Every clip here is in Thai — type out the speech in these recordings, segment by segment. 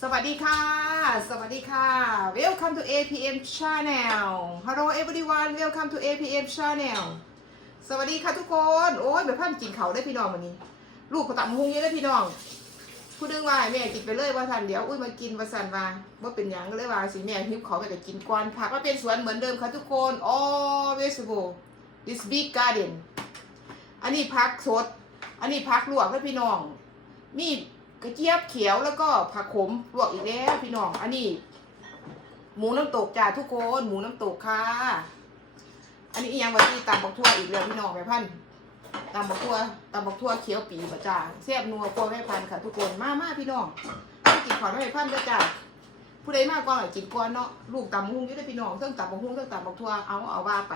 สวัสดีค่ะ สวัสดีค่ะ Welcome to APM Channel Hello everyone Welcome to APM Channel สวัสดีค่ะทุกคน โอ้ยแบบพันกินเขาได้พี่น้องวันนี้ ลูกเขาตับมุงเยอะได้พี่น้อง ผู้ดึงว่าแม่กินไปเลยว่าทันเดี๋ยวอุ้ยมากินว่าสันว่าว่าเป็นอย่างก็เลยว่าสิแม่หิวเขาไปก็กินก่อนผักมาเป็นสวนเหมือนเดิมค่ะทุกคน all vegetable this big garden อันนี้ผักสด อันนี้ผักลวกให้พี่น้อง มี กระเจี๊ยบเขียวแล้วก็ผักขมลวกอีกแล้วพี่น้อง อันนี้ หมูน้ำตกจ้าทุกคน หมูน้ำตกค่ะ อันนี้อีกอย่างว่าที่ตำบักทั่วอีกแล้วพี่น้องแม่พันตำบักทั่วตำบักทั่วเขียวปีบจ้าแซ่บนัวกลัวแม่พันธุ์ค่ะ ทุกคนมามาพี่น้องกินข้าวแม่พันธุ์ด้วยจ้าผู้ใดมากกว่ากินก่อนเนาะลูกตำหุ้งยี่ได้พี่น้องเรื่องตำบักหุ้งเรื่องตำบักทั่วเอาเอาว่าไป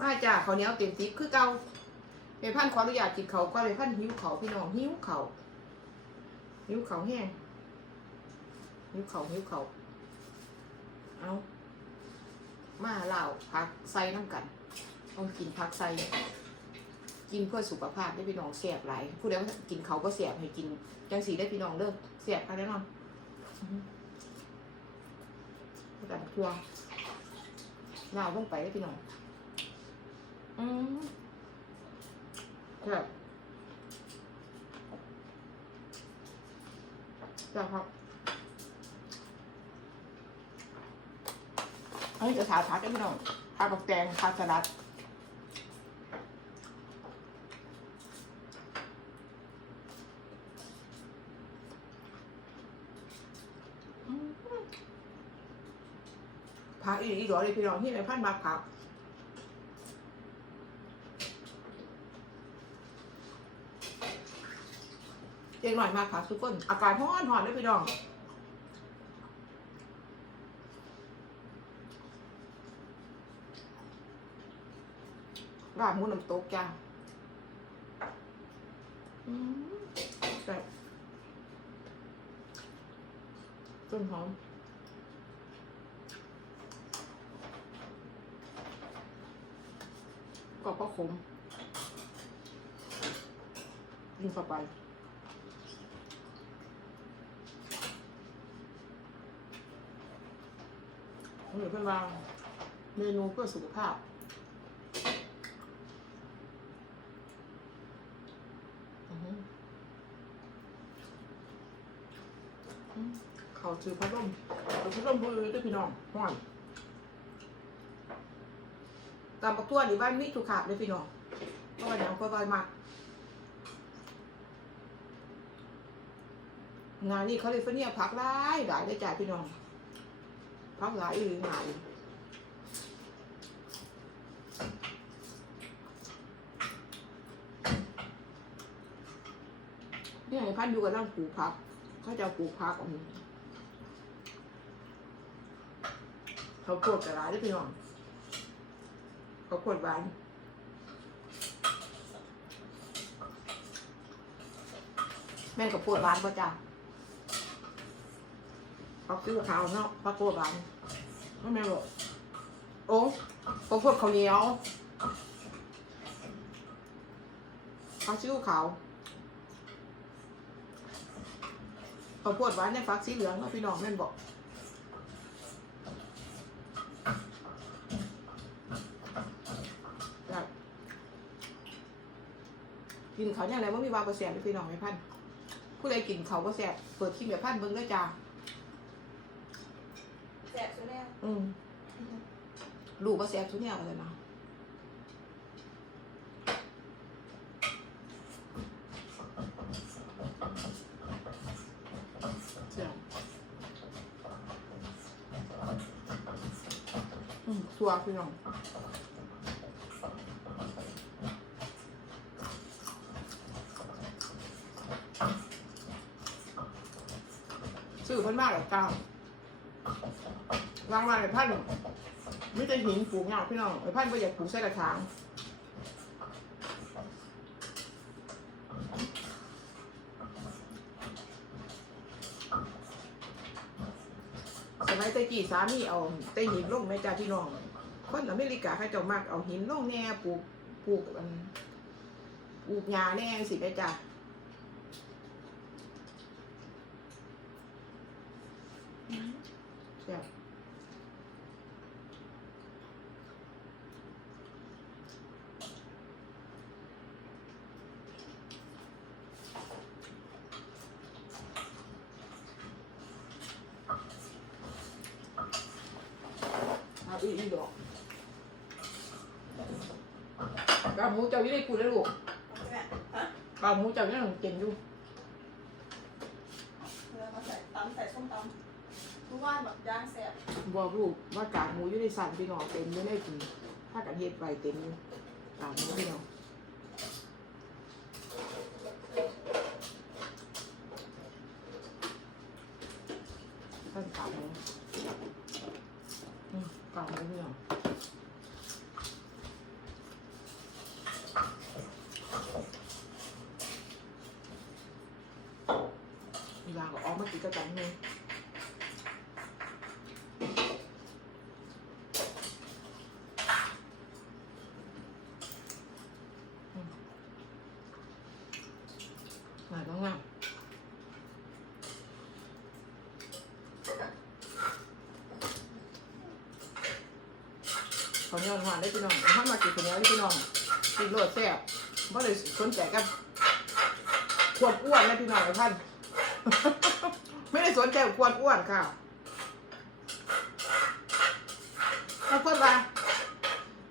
มาจ้าข้าวเหนียวเต็มติ๊บคือเก่าแม่พันธุ์ขออนุญาตกินเขาวก็เลยพันธุ์หิวเขาพี่น้องหิวเขา หิวเขาแห้งหิวเขาหิวเขาเอามาเหล่าพักใส่น้ำกันต้องกินพักใส่กินเพื่อสุขภาพได้พี่น้องเสียบหลายผู้ใดว่ากินเขาก็เสียบให้กินจังสีได้พี่น้องเด้อเสียบค่ะแน่นอนอื้อหือแต่ทัวเหล่าลงไปได้พี่น้องอืมครับ จ้าครับอันนี้จะถาพักกันพี่น้องผักบักแตงผักสลัดอืมผักอีกอีกหรอเลยพี่น้องที่ในพันธุ์มาผัก เจ๊งหน่อยมากค่ะทุกคน อากาศร้อนร้อนเลยพี่น้องลาบหมูน้ำตกจ้าอืมแซ่ต้นหอมก็ก็ขมยิงเข้าไป นี่เพื่อนวางเมนูเพื่อสุขภาพ เขาซื้อพัดลมพัดลมพูดเลยด้วยพี่น้องห้อนตามปักตัวนี่บ้านมีถูกขาบเลยพี่น้องเพราะว่าอย่างก็บ้านมากงานนี้เขาเลยเฟเนียพักหลายหลายได้จ่ายพี่น้อง พักหลายอีหรืองานอีเนี่ยไอ้พันอยู่กับร่างปลูกพักเขาจะปลูกพักอันนี้เขาโคตรกระไรได้พี่น้องเขาโคตรหวานแม่งกับปวดหวานป่ะจ้า เขาซื้อขาวเนาะพักปวดหวานไม่แม่บอกโอ้เขาพวดข้าวเหนียวเขาซื้อขาวข้าวโพดหวานในฟักสีเหลืองเนาะพี่น้องแม่นบอกกินเขาวเนี่ยอะไรว่ามีวาวกระแสบพี่น้องไม่พันผู้ใดกินเขาวก็แสบเปิดคลิปแบบพันเบิ้งด้วยจ้า แสบใช่ไหมอืมลูกก็แสบทุกอย่างเลยนะแซ่บอืมตัวพี่น้องซื้อเพันมากเลยก้า วรางวัลไอ้พันไม่ได้หินปลูกเงาพี่น้องไอ้พันก็อยากปลูกใส่กระถางสมัยแตะกี้สามีเอาแตะหินลงแม่จ้าพี่น้องคนอเมริกาเขาเจ้ามากเอาหินลงแน่ปลูกปลูกอันปลูกหญ้าแน่สิแม่จ้าแซ่บเอาอีกอีกดอกกาหมูเจ้าอยู่ในกูเลยลูกแม่ฮะกาหมูเจ้าอยู่ในของเก่งอยู่เรือมาใส่ตำใส่ส้มตำทุกวันแบบย่างแซ่บบอกลูกว่ากากหมูอยู่ในสันพี่น้องเต็มอยู่ในกินถ้ากันเฮ็ดไว้เต็มอยู่กากหมูพี่น้องท่านกากหมู อืมกากหมูพี่น้องอยากเอาออกมากินกระจังเลย หายบ้างงาม ขอเงินหวานได้พี่น้องถ้ามากินคนนี้ได้พี่น้องกินโลดแซ่บเพราะเลยสนใจกับควรอ้วนนะพี่น้องไอ้ท่าน ไม่ได้สนใจกับควรอ้วนค่ะแล้วเพื่อนว่า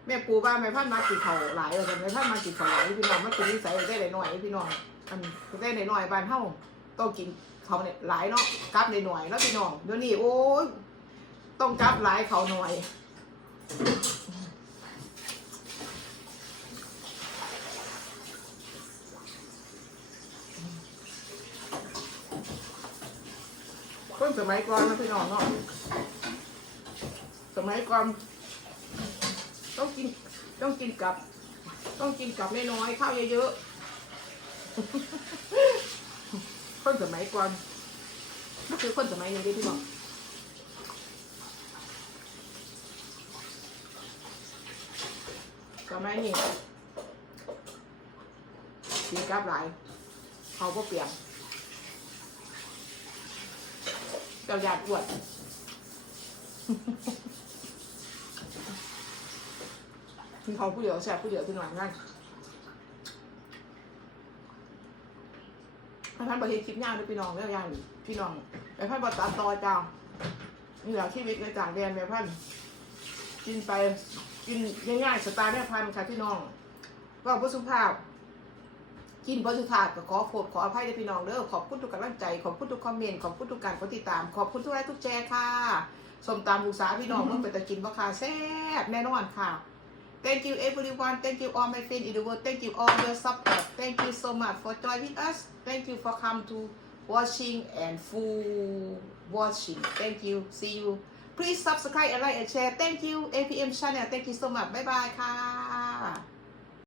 แม่ปูว่าแม่พันมากินเขาหลายเลยแม่พันมากินเขาหลายพี่น้องมันเป็นนิสัยได้หน่อยพี่น้องอันได้หน่อยบานเฮาต้องกินเขาเนี่ยหลายเนาะกลับหน่อยแล้วพี่น้องเดี๋ยวนี้โอ้ยต้องกลับหลายเขาหน่อย คนสมัยก่อนนะพี่น้องเนาะสมัยก่อนต้องกินต้องกินกับ ต้องกินกับน้อยๆข้าวเยอะๆคนสมัยก่อนก็คือคนสมัยนี้ที่พี่บอกสมัยนี้กินกับหลายเขาก็เปลี่ยน เจ้าหยาดอวด กินเขาผู้เดียวแซ่บผู้เดียวที่หน่อยง่ายให้ท่านประเทศคลิปยาวด้วยพี่น้องเรื่องยาวพี่น้องไปพันบตัดต่อจ้านี่แหละชีวิตในต่างแดนแม่พันธุ์กินไปกินง่ายๆสไตล์แม่พันธุ์ค่ะพี่น้องก็พุสุภาพ กินบสุภาก็ขอโทษขออภัยด้วยพี่น้องเด้อขอบคุณทุกกำลังใจ ขอบคุณทุกคอมเมนต์ขอบคุณทุกการกดติดตาม ขอบคุณทุกไลค์ทุกแชร์ค่ะสมตามลูกสาพี่น้องเมื่อไปตะกินบ่ค่ะแซ่บแน่นอนค่ะ Thank you everyone. Thank you all my friends in the world. Thank you all your support. Thank you so much for joining us. Thank you for come to watching and full watching. Thank you. See you. Please subscribe and like and share. Thank you APM channel. Thank you so much. Bye bye ค่ะ